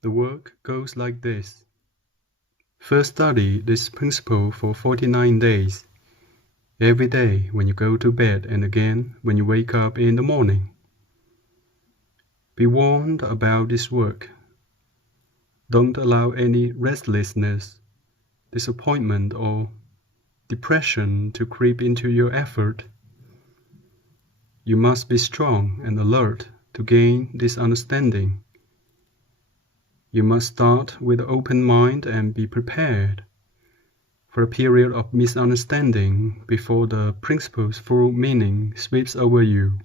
The work goes like this. First, study this principle for 49 days, every day when you go to bed and again when you wake up in the morning. Be warned about this work. Don't allow any restlessness, disappointment, or depression to creep into your effort. You must be strong and alert to gain this understanding. You must start with an open mind and be prepared for a period of misunderstanding before the principle's full meaning sweeps over you.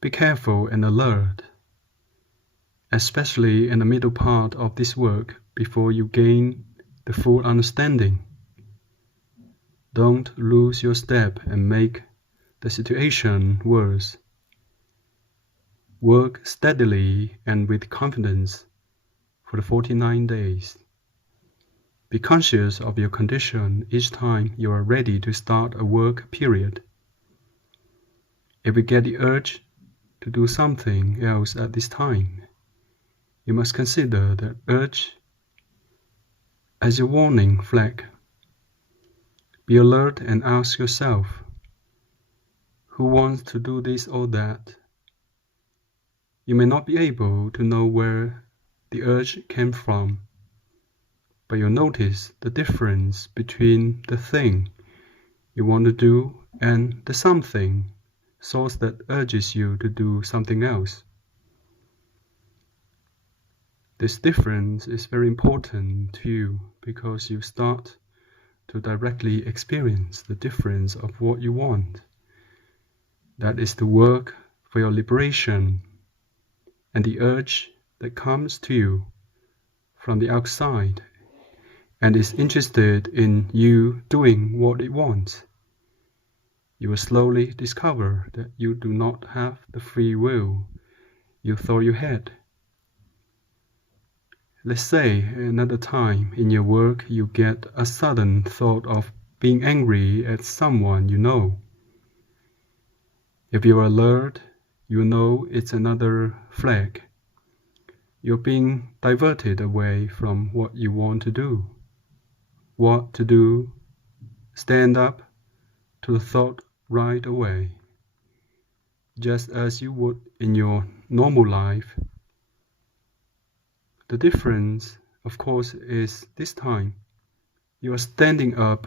Be careful and alert, especially in the middle part of this work before you gain the full understanding. Don't lose your step and make the situation worse. Work steadily and with confidence for the 49 days. Be conscious of your condition each time you are ready to start a work period. If you get the urge to do something else at this time, you must consider that urge as a warning flag. Be alert and ask yourself, who wants to do this or that? You may not be able to know where the urge came from, but you'll notice the difference between the thing you want to do and the something source that urges you to do something else. This difference is very important to you because you start to directly experience the difference of what you want. That is the work for your liberation, and the urge that comes to you from the outside and is interested in you doing what it wants. You will slowly discover that you do not have the free will you thought you had. Let's say another time in your work you get a sudden thought of being angry at someone you know. If you are alert, you know it's another flag. You're being diverted away from what you want to do. What to do? Stand up to the thought right away, just as you would in your normal life. The difference, of course, is this time you are standing up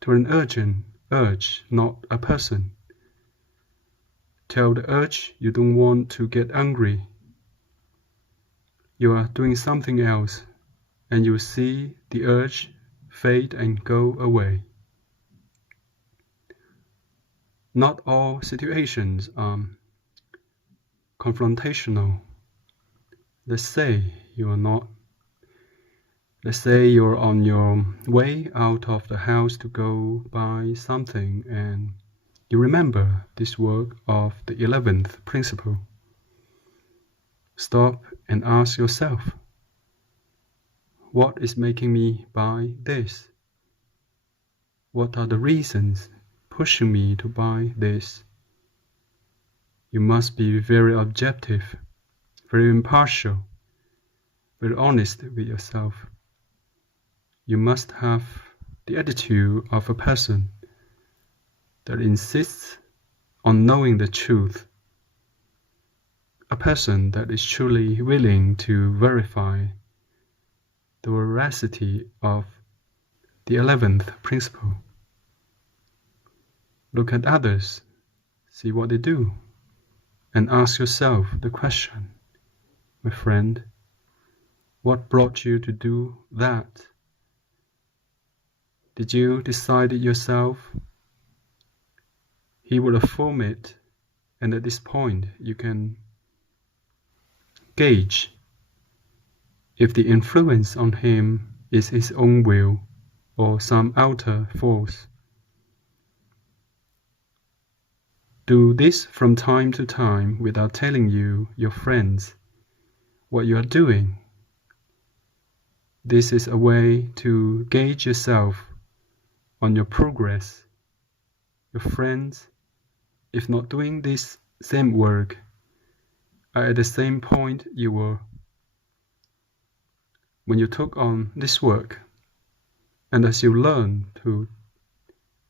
to an urgent urge, not a person. Tell the urge you don't want to get angry. You are doing something else, and you see the urge fade and go away. Not all situations are confrontational. Let's say you're on your way out of the house to go buy something and you remember this work of the 11th principle. Stop and ask yourself, what is making me buy this? What are the reasons pushing me to buy this? You must be very objective, very impartial, very honest with yourself. You must have the attitude of a person that insists on knowing the truth, a person that is truly willing to verify the veracity of the 11th principle. Look at others, see what they do, and ask yourself the question, my friend, what brought you to do that? Did you decide it yourself? He will affirm it, and at this point you can gauge if the influence on him is his own will or some outer force. Do this from time to time without telling your friends, what you are doing. This is a way to gauge yourself on your progress. Your friends, if not doing this same work, are at the same point you were when you took on this work, and as you learn to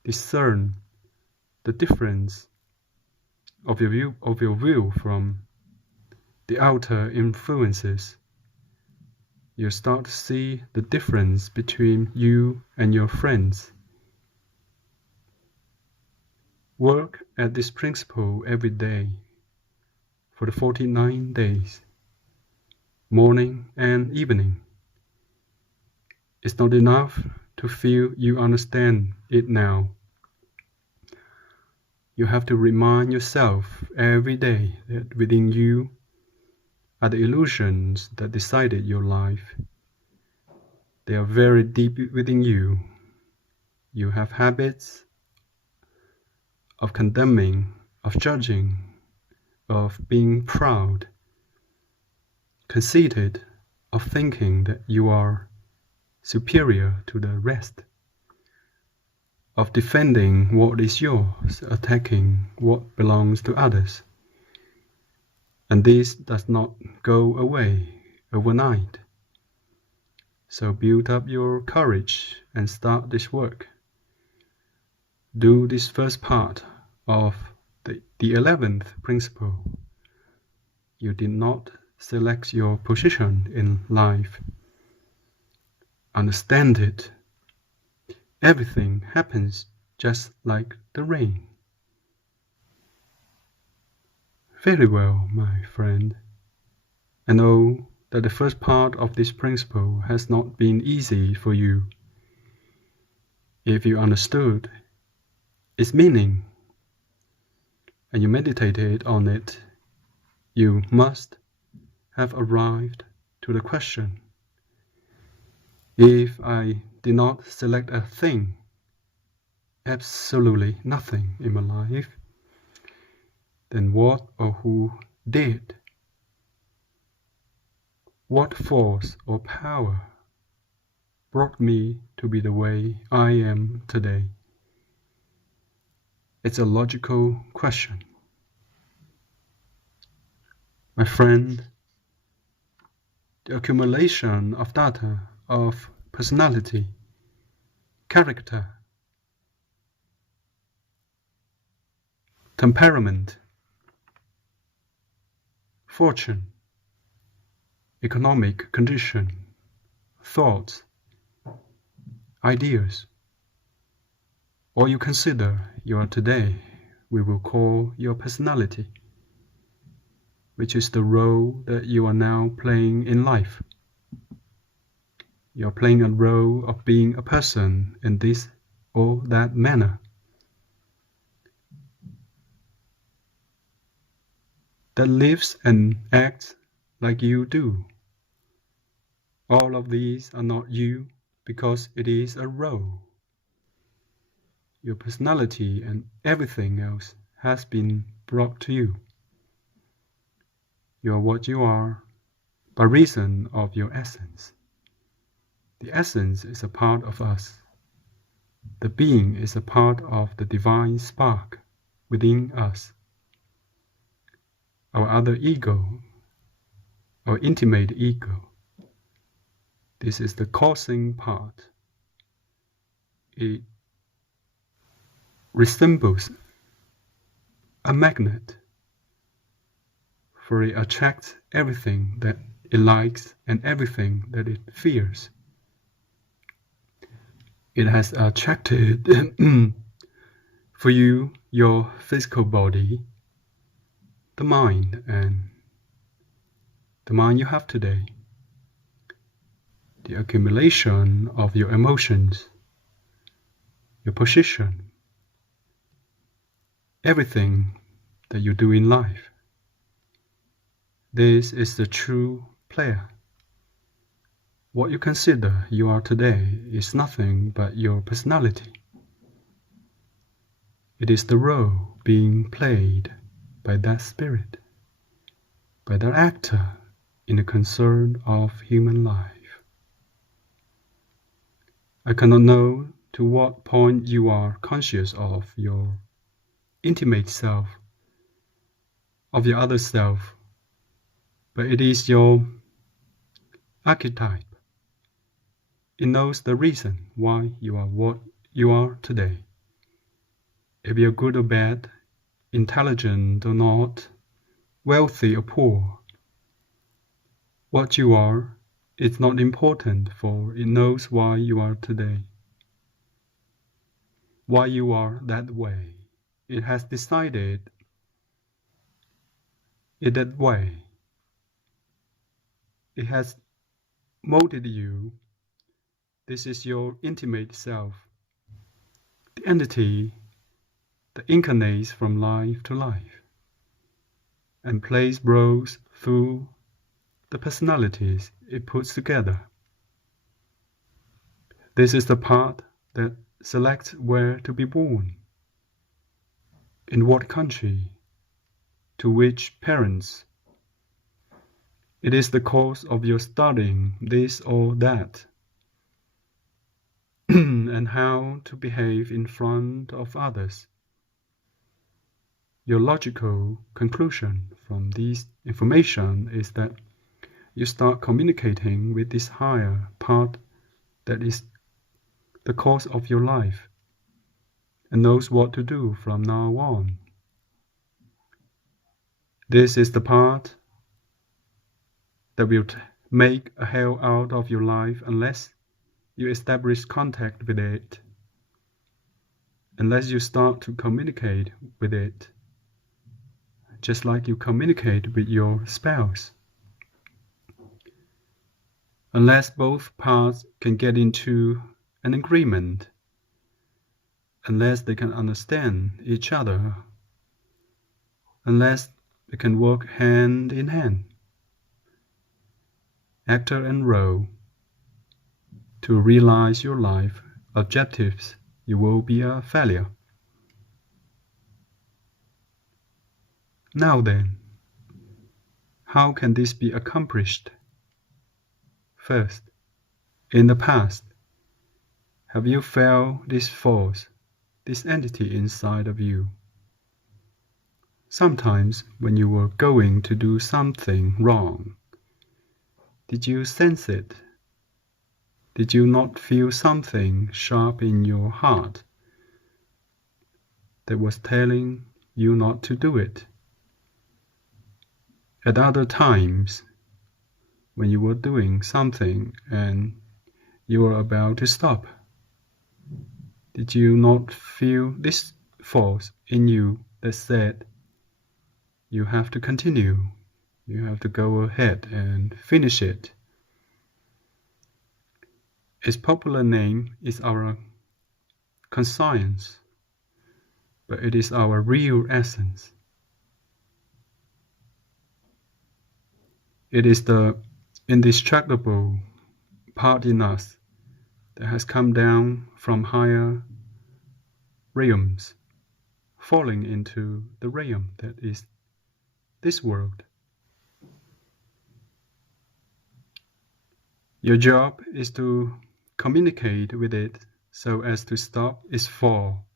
discern the difference of your view from the outer influences, you start to see the difference between you and your friends. Work at this principle every day for the 49 days, morning and evening. It's not enough to feel you understand it now. You have to remind yourself every day that within you are the illusions that decided your life. They are very deep within you. You have habits of condemning, of judging, of being proud, conceited, of thinking that you are superior to the rest, of defending what is yours, attacking what belongs to others. And this does not go away overnight. So build up your courage and start this work. Do this first part of the 11th principle. You did not select your position in life. Understand it. Everything happens just like the rain. Very well, my friend. I know that the first part of this principle has not been easy for you. If you understood its meaning and you meditated on it, you must have arrived to the question: if I did not select a thing, absolutely nothing in my life, then what or who did? What force or power brought me to be the way I am today? It's a logical question. My friend, the accumulation of data, of personality, character, temperament, fortune, economic condition, thoughts, ideas, all you consider you are today, we will call your personality, which is the role that you are now playing in life. You are playing a role of being a person in this or that manner. That lives and acts like you do. All of these are not you because it is a role. Your personality and everything else has been brought to you. You are what you are by reason of your essence. The essence is a part of us. The being is a part of the divine spark within us. Our other ego, our intimate ego, this is the causing part. It resembles a magnet, for it attracts everything that it likes and everything that it fears. It has attracted for you your physical body, the mind, and the mind you have today, the accumulation of your emotions, your position, everything that you do in life. This is the true player. What you consider you are today is nothing but your personality. It is the role being played by that spirit, by that actor in the concern of human life. I cannot know to what point you are conscious of your intimate self, of your other self, but it is your archetype, It knows the reason why you are what you are today. If you're good or bad, intelligent or not, wealthy or poor, what you are is not important, for it knows why you are today. Why you are that way. It has decided it that way. It has molded you. This is your intimate self, the entity that incarnates from life to life and plays roles through the personalities it puts together. This is the part that selects where to be born, in what country, to which parents. It is the cause of your studying this or that, and how to behave in front of others. Your logical conclusion from this information is that you start communicating with this higher part that is the cause of your life and knows what to do from now on. This is the part that will make a hell out of your life unless you establish contact with it, unless you start to communicate with it, just like you communicate with your spouse. Unless both parts can get into an agreement, unless they can understand each other, unless they can work hand in hand, actor and role, to realize your life objectives, you will be a failure. Now then, how can this be accomplished? First, in the past, have you felt this force, this entity inside of you? Sometimes when you were going to do something wrong, did you sense it? Did you not feel something sharp in your heart that was telling you not to do it? At other times, when you were doing something and you were about to stop, did you not feel this force in you that said, you have to continue, you have to go ahead and finish it? Its popular name is our conscience, but it is our real essence. It is the indestructible part in us that has come down from higher realms, falling into the realm that is this world. Your job is to communicate with it so as to stop its fall,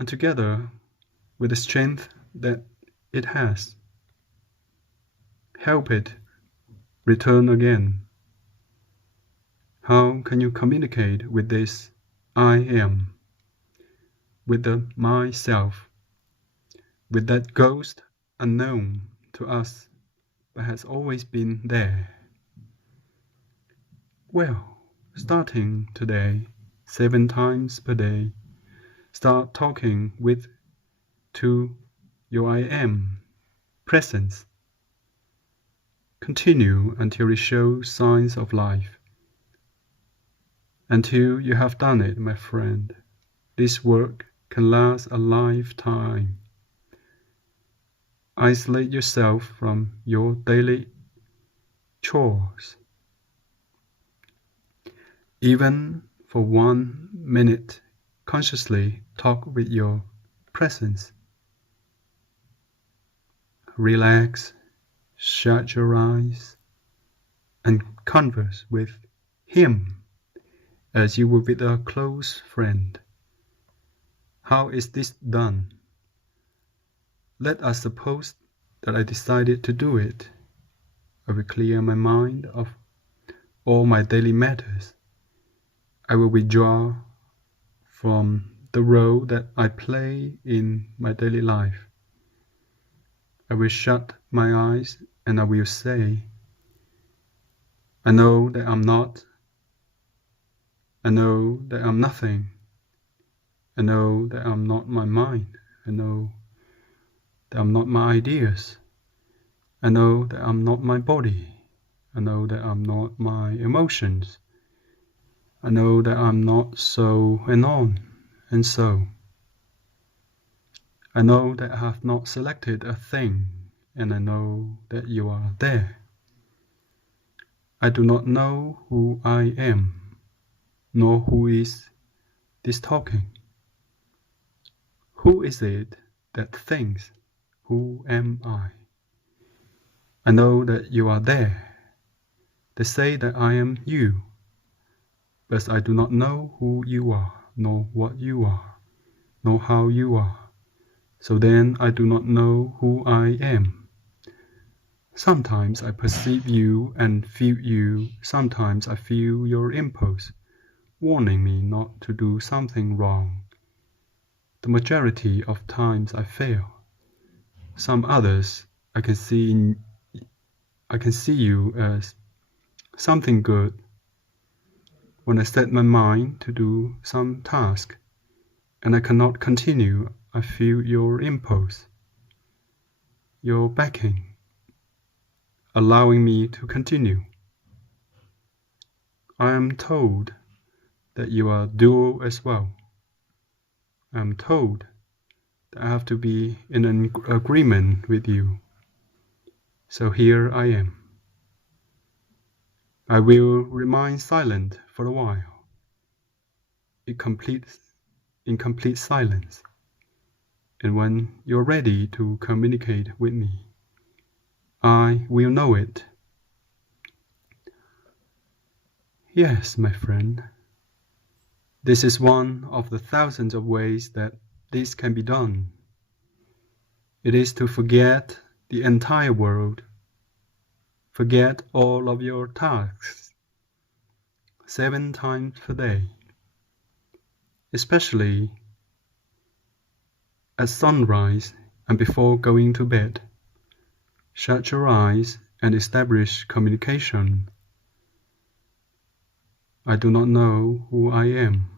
and together with the strength that it has, help it return again. How can you communicate with this I am, with the myself, with that ghost unknown to us but has always been there? Well, starting today, 7 times per day, start talking with to your I am presence. Continue until it shows signs of life. Until you have done it, my friend, this work can last a lifetime. Isolate yourself from your daily chores. Even for 1 minute, consciously talk with your presence. Relax, shut your eyes, and converse with him as you would with a close friend. How is this done? Let us suppose that I decided to do it. I will clear my mind of all my daily matters. I will withdraw from the role that I play in my daily life. I will shut my eyes and I will say, I know that I'm not. I know that I'm nothing. I know that I'm not my mind. I know that I'm not my ideas. I know that I'm not my body. I know that I'm not my emotions. I know that I'm not so and on and so. I know that I have not selected a thing, and I know that you are there. I do not know who I am, nor who is this talking. Who is it that thinks? Who am I? I know that you are there. They say that I am you, but I do not know who you are, nor what you are, nor how you are. So then I do not know who I am. Sometimes I perceive you and feel you. Sometimes I feel your impulse, warning me not to do something wrong. The majority of times I fail. Some others I can see you as something good. When I set my mind to do some task and I cannot continue, I feel your impulse, your backing, allowing me to continue. I am told that you are dual as well. I am told that I have to be in an agreement with you. So here I am. I will remain silent for a while, in complete silence. And when you're ready to communicate with me, I will know it. Yes, my friend. This is one of the thousands of ways that this can be done. It is to forget the entire world, forget all of your tasks, 7 times per day, especially at sunrise and before going to bed. Shut your eyes and establish communication. I do not know who I am.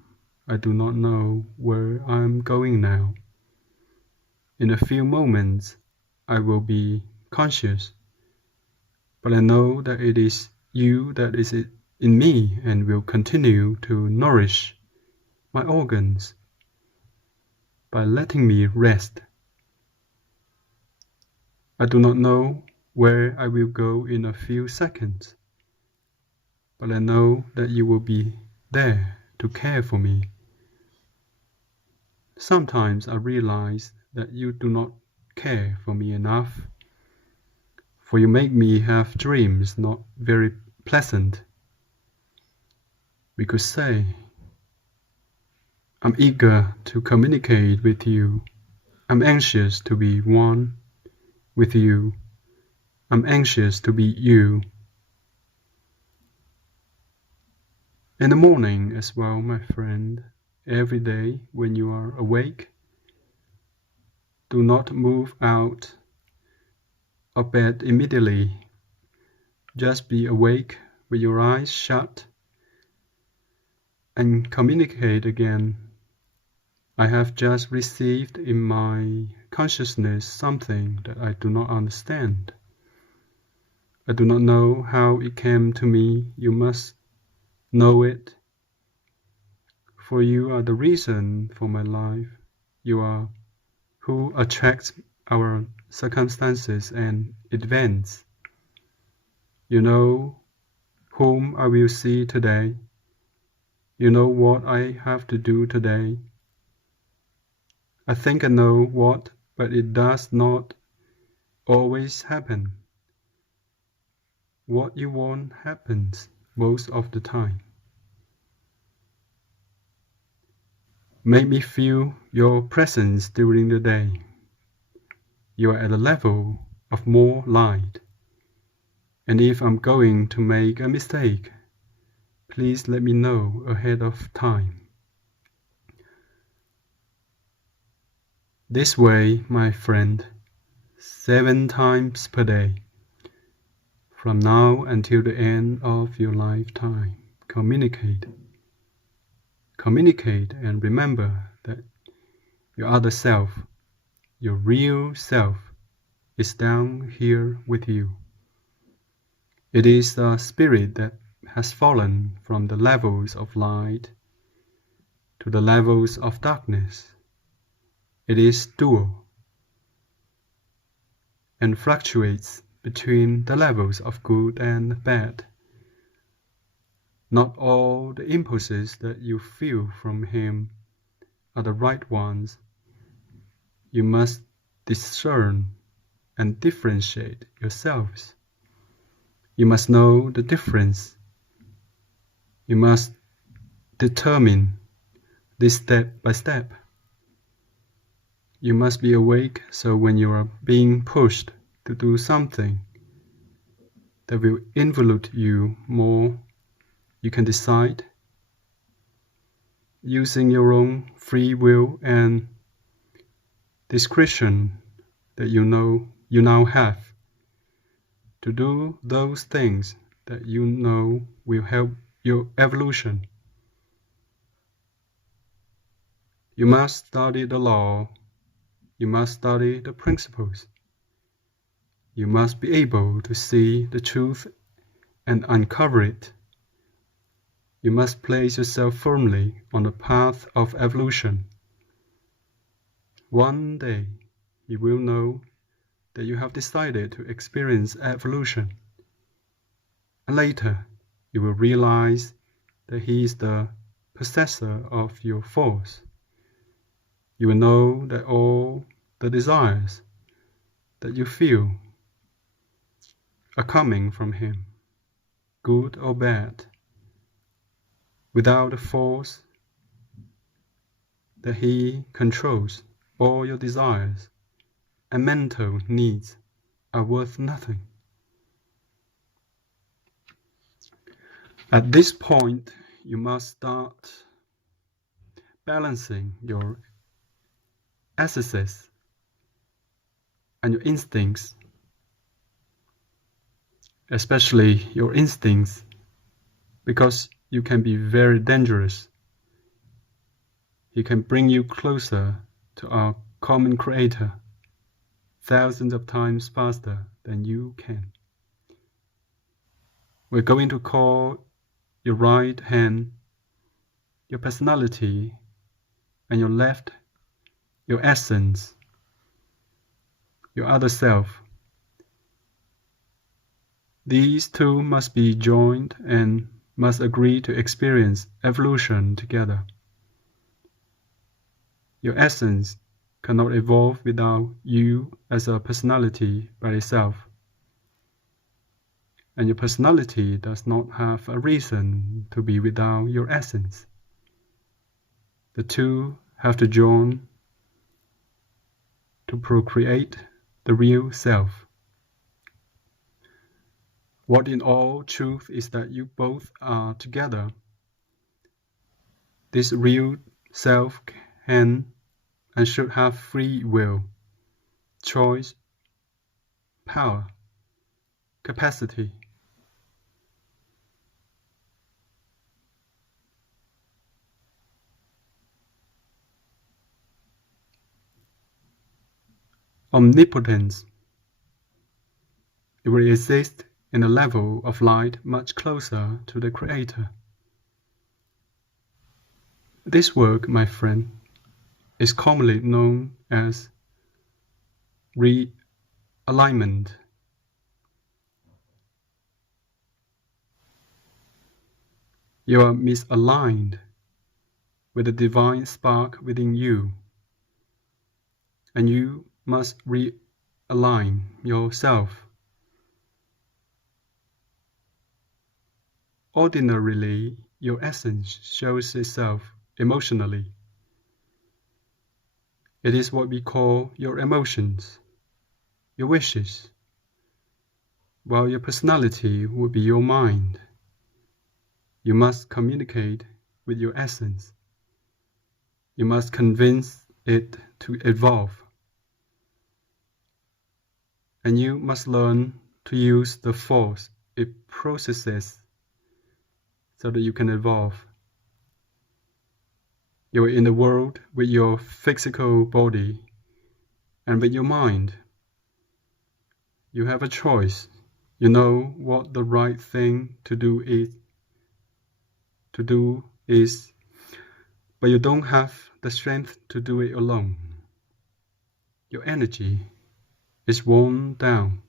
I do not know where I am going now. In a few moments, I will be conscious, but I know that it is you that is in me and will continue to nourish my organs by letting me rest. I do not know where I will go in a few seconds, but I know that you will be there to care for me. Sometimes I realize that you do not care for me enough, for you make me have dreams not very pleasant. We could say, I'm eager to communicate with you. I'm anxious to be one with you. I'm anxious to be you. In the morning as well, my friend, every day when you are awake, do not move out of bed immediately. Just be awake with your eyes shut and communicate again. I have just received in my consciousness something that I do not understand. I do not know how it came to me. You must know it. For you are the reason for my life. You are who attracts our circumstances and events. You know whom I will see today. You know what I have to do today. I think I know what, but it does not always happen. What you want happens most of the time. Make me feel your presence during the day. You are at a level of more light. And if I'm going to make a mistake, please let me know ahead of time. This way, my friend, 7 times per day, from now until the end of your lifetime. Communicate. Communicate and remember that your other self, your real self, is down here with you. It is the spirit that has fallen from the levels of light to the levels of darkness. It is dual and fluctuates between the levels of good and bad. Not all the impulses that you feel from him are the right ones. You must discern and differentiate yourselves. You must know the difference. You must determine this step by step. You must be awake so when you are being pushed to do something that will involute you more, you can decide, using your own free will and discretion that you now have, to do those things that you know will help your evolution. You must study the law. You must study the principles. You must be able to see the truth and uncover it. You must place yourself firmly on the path of evolution. One day, you will know that you have decided to experience evolution. And later, you will realize that he is the possessor of your force. You will know that all the desires that you feel are coming from him, good or bad, without the force that he controls. All your desires and mental needs are worth nothing. At this point, you must start balancing your excesses and your instincts, especially your instincts, because you can be very dangerous. He can bring you closer to our common creator thousands of times faster than you can. We're going to call your right hand your personality and your left your essence, your other self. These two must be joined and must agree to experience evolution together. Your essence cannot evolve without you as a personality by itself. And your personality does not have a reason to be without your essence. The two have to join to procreate the real self. What in all truth is that you both are together. This real self can and should have free will, choice, power, capacity. Omnipotence. It will exist in a level of light much closer to the Creator. This work, my friend, is commonly known as realignment. You are misaligned with the divine spark within you, and you must realign yourself. Ordinarily, your essence shows itself emotionally. It is what we call your emotions, your wishes, while your personality would be your mind, You must communicate with your essence. You must convince it to evolve. And you must learn to use the force it processes so that you can evolve. You are in the world with your physical body and with your mind. You have a choice. You know what the right thing to do is, but you don't have the strength to do it alone. Your energy is worn down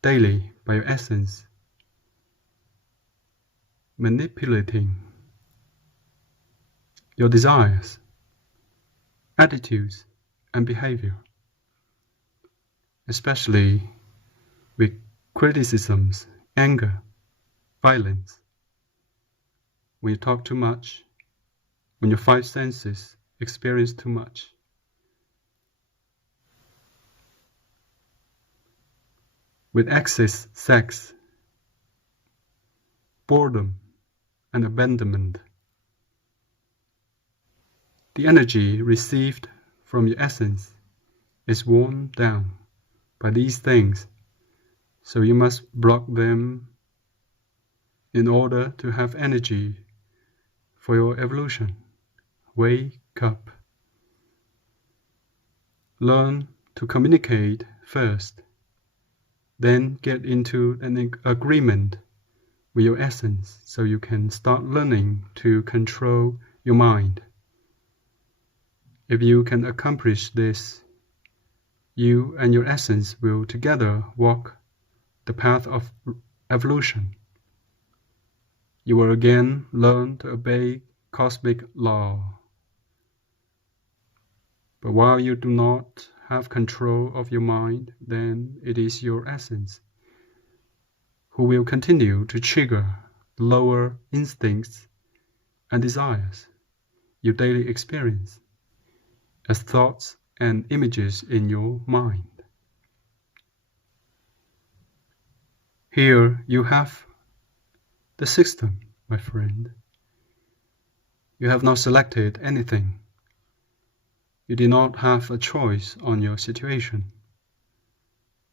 daily by your essence, manipulating your desires, attitudes, and behavior, especially with criticisms, anger, violence. When you talk too much, when your five senses experience too much. With excess sex, boredom, and abandonment. The energy received from your essence is worn down by these things, so you must block them in order to have energy for your evolution. Wake up. Learn to communicate first, then get into an agreement with your essence so you can start learning to control your mind. If you can accomplish this, you and your essence will together walk the path of evolution. You will again learn to obey cosmic law. But while you do not have control of your mind, then it is your essence who will continue to trigger lower instincts and desires you daily experience as thoughts and images in your mind. Here you have the system, my friend. You have not selected anything. You did not have a choice on your situation.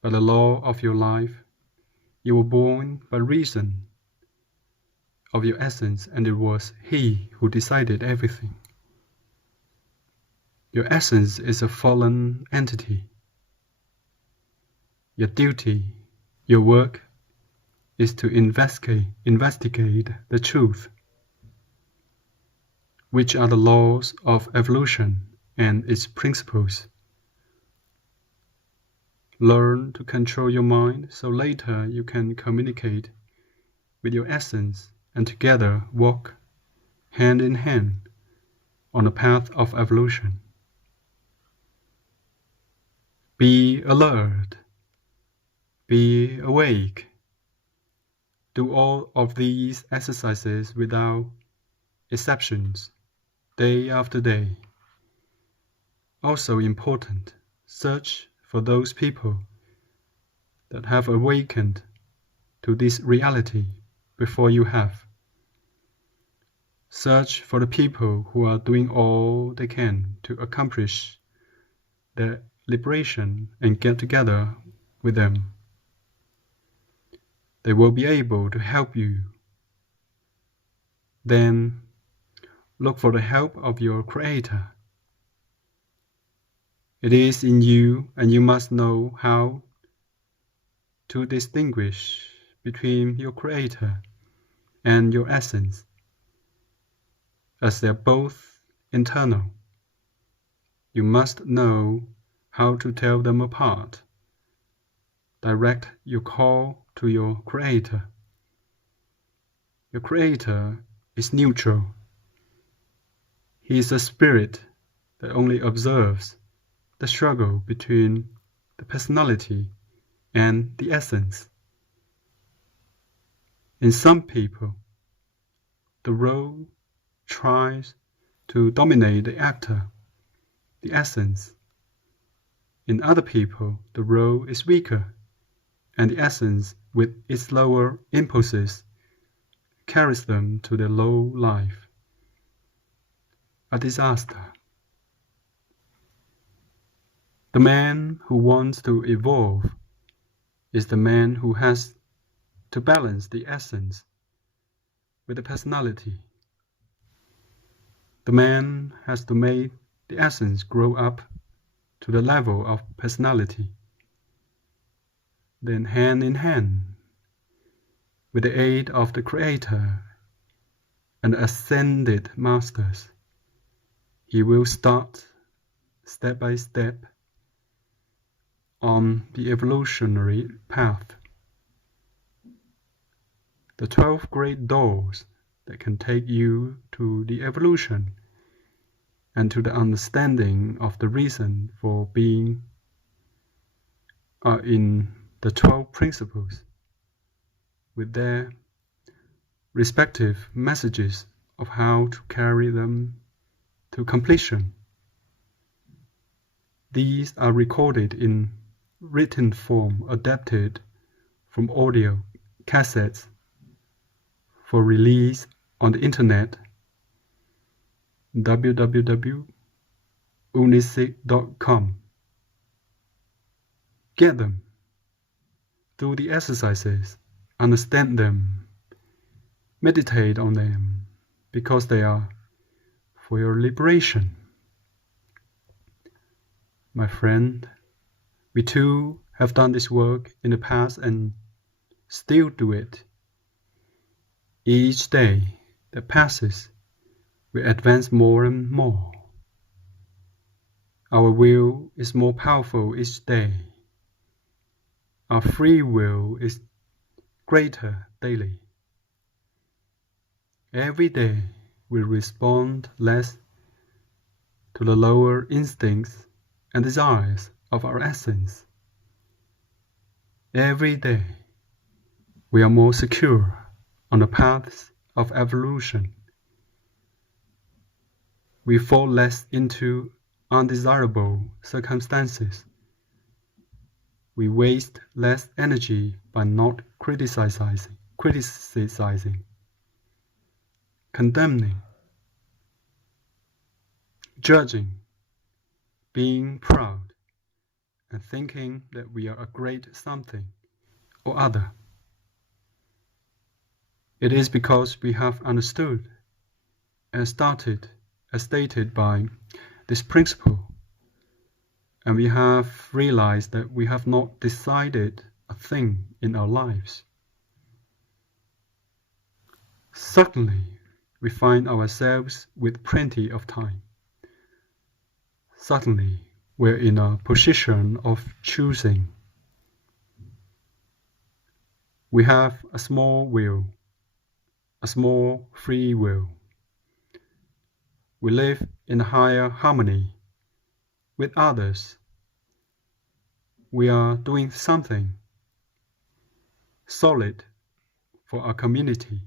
By the law of your life, you were born by reason of your essence, and it was He who decided everything. Your essence is a fallen entity. Your duty, your work, is to investigate the truth, which are the laws of evolution and its principles. Learn to control your mind so later you can communicate with your essence and together walk hand in hand on the path of evolution. Be alert. Be awake. Do all of these exercises without exceptions, day after day. Also important, search for those people that have awakened to this reality before you have. Search for the people who are doing all they can to accomplish their liberation and get together with them. They will be able to help you. Then look for the help of your Creator. It is in you, and you must know how to distinguish between your Creator and your essence, as they are both internal. You must know how to tell them apart. Direct your call to your Creator. Your Creator is neutral. He is a spirit that only observes the struggle between the personality and the essence. In some people, the role tries to dominate the actor, the essence. In other people, the role is weaker, and the essence, with its lower impulses, carries them to their low life, a disaster. The man who wants to evolve is the man who has to balance the essence with the personality. The man has to make the essence grow up to the level of personality. Then hand in hand, with the aid of the Creator and ascended masters, he will start step by step on the evolutionary path. The 12 great doors that can take you to the evolution and to the understanding of the reason for being are in the 12 principles, with their respective messages of how to carry them to completion. These are recorded in written form, adapted from audio cassettes for release on the internet, www.unisic.com. Get them, do the exercises, understand them, meditate on them, because they are for your liberation. My friend, we too have done this work in the past and still do it. Each day that passes, we advance more and more. Our will is more powerful each day. Our free will is greater daily. Every day we respond less to the lower instincts and desires of our essence. Every day we are more secure on the paths of evolution. We fall less into undesirable circumstances. We waste less energy by not criticizing, condemning, judging, being proud, and thinking that we are a great something or other. It is because we have understood, as stated by this principle, and we have realized that we have not decided a thing in our lives. Suddenly, we find ourselves with plenty of time. Suddenly, we're in a position of choosing. We have a small will, a small free will. We live in higher harmony with others. We are doing something solid for our community,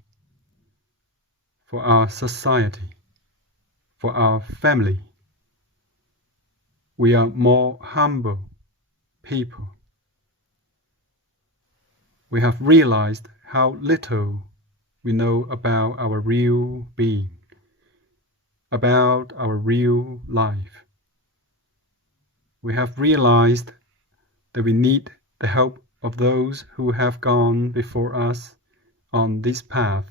for our society, for our family. We are more humble people. We have realized how little we know about our real being, about our real life. We have realized that we need the help of those who have gone before us on this path.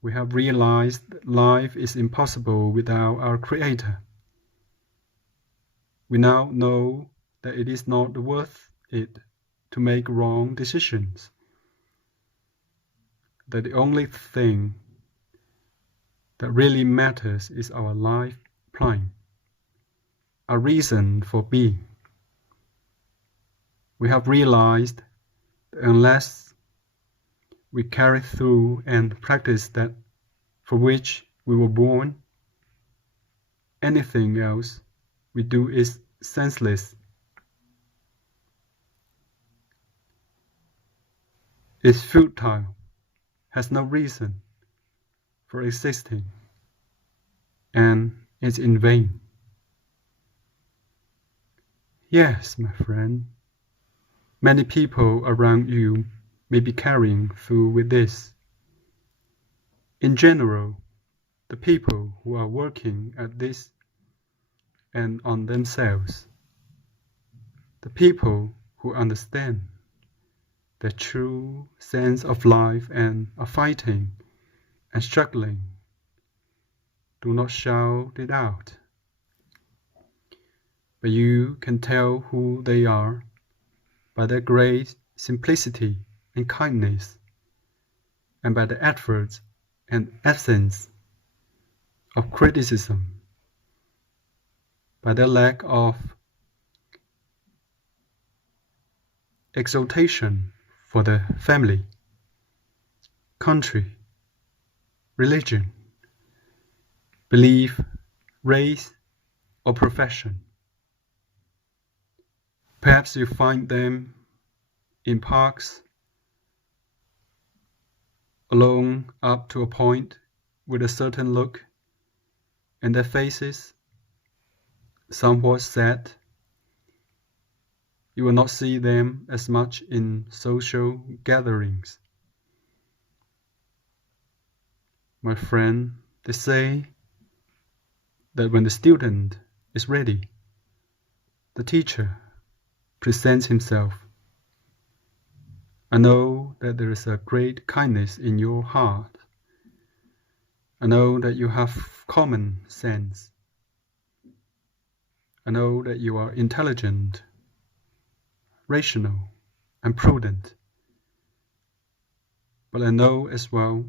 We have realized that life is impossible without our Creator. We now know that it is not worth it to make wrong decisions, that the only thing that really matters is our life plan, a reason for being. We have realized that unless we carry through and practice that for which we were born, anything else we do is senseless. It's futile, has no reason for existing, and is in vain. Yes, my friend, many people around you may be carrying through with this. In general, the people who are working at this and on themselves, the people who understand their true sense of life and are fighting and struggling, do not shout it out, but you can tell who they are by their great simplicity and kindness, and by the efforts and absence of criticism, by their lack of exaltation for the family, country, religion, belief, race, or profession. Perhaps you find them in parks, alone up to a point, with a certain look, and their faces somewhat sad. You will not see them as much in social gatherings. My friend, they say that when the student is ready, the teacher presents himself. I know that there is a great kindness in your heart. I know that you have common sense. I know that you are intelligent, rational, and prudent. But I know as well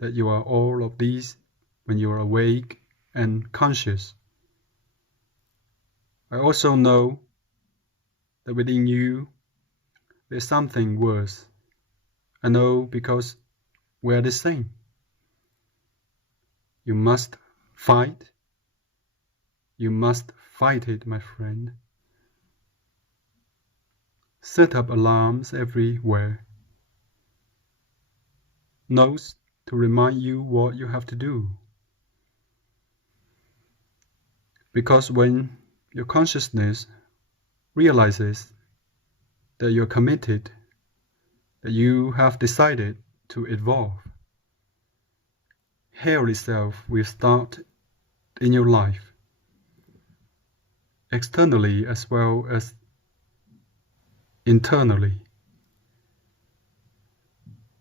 that you are all of these when you are awake and conscious. I also know that within you there's something worse. I know because we are the same. You must fight. You must fight it, my friend. Set up alarms everywhere. Notes to remind you what you have to do. Because when your consciousness realizes that you're committed, that you have decided to evolve, hell itself will start in your life, externally as well as internally.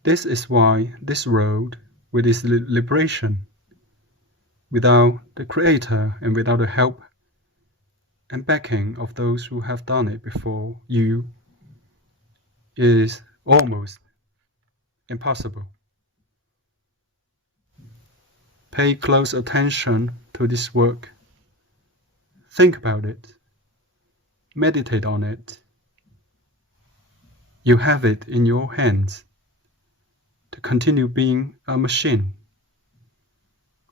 This is why this road, with its liberation, without the Creator and without the help and backing of those who have done it before you, is almost impossible. Pay close attention to this work. Think about it. Meditate on it. You have it in your hands to continue being a machine,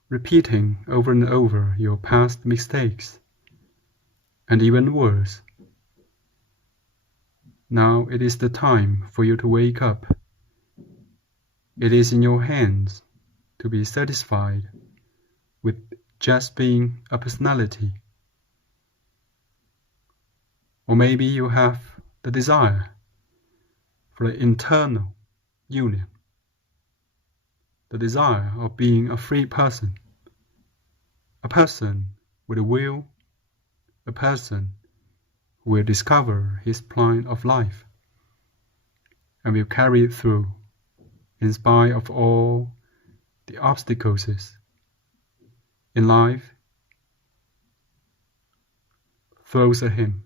repeating over and over your past mistakes, and even worse. Now it is the time for you to wake up. It is in your hands to be satisfied with just being a personality. Or maybe you have the desire for the internal union, the desire of being a free person, a person with a will, a person who will discover his plan of life and will carry it through in spite of all the obstacles in life throws at him.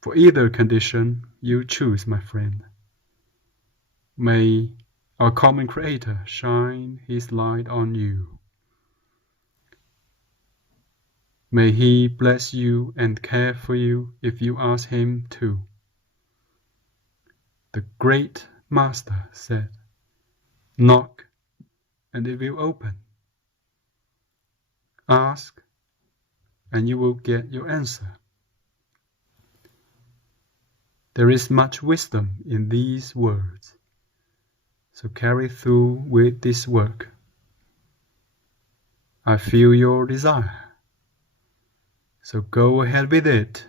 For either condition you choose, my friend, may our common Creator shine His light on you. May He bless you and care for you if you ask Him to. The great Master said, "Knock, and it will open. Ask, and you will get your answer." There is much wisdom in these words, so carry through with this work. I feel your desire, so go ahead with it.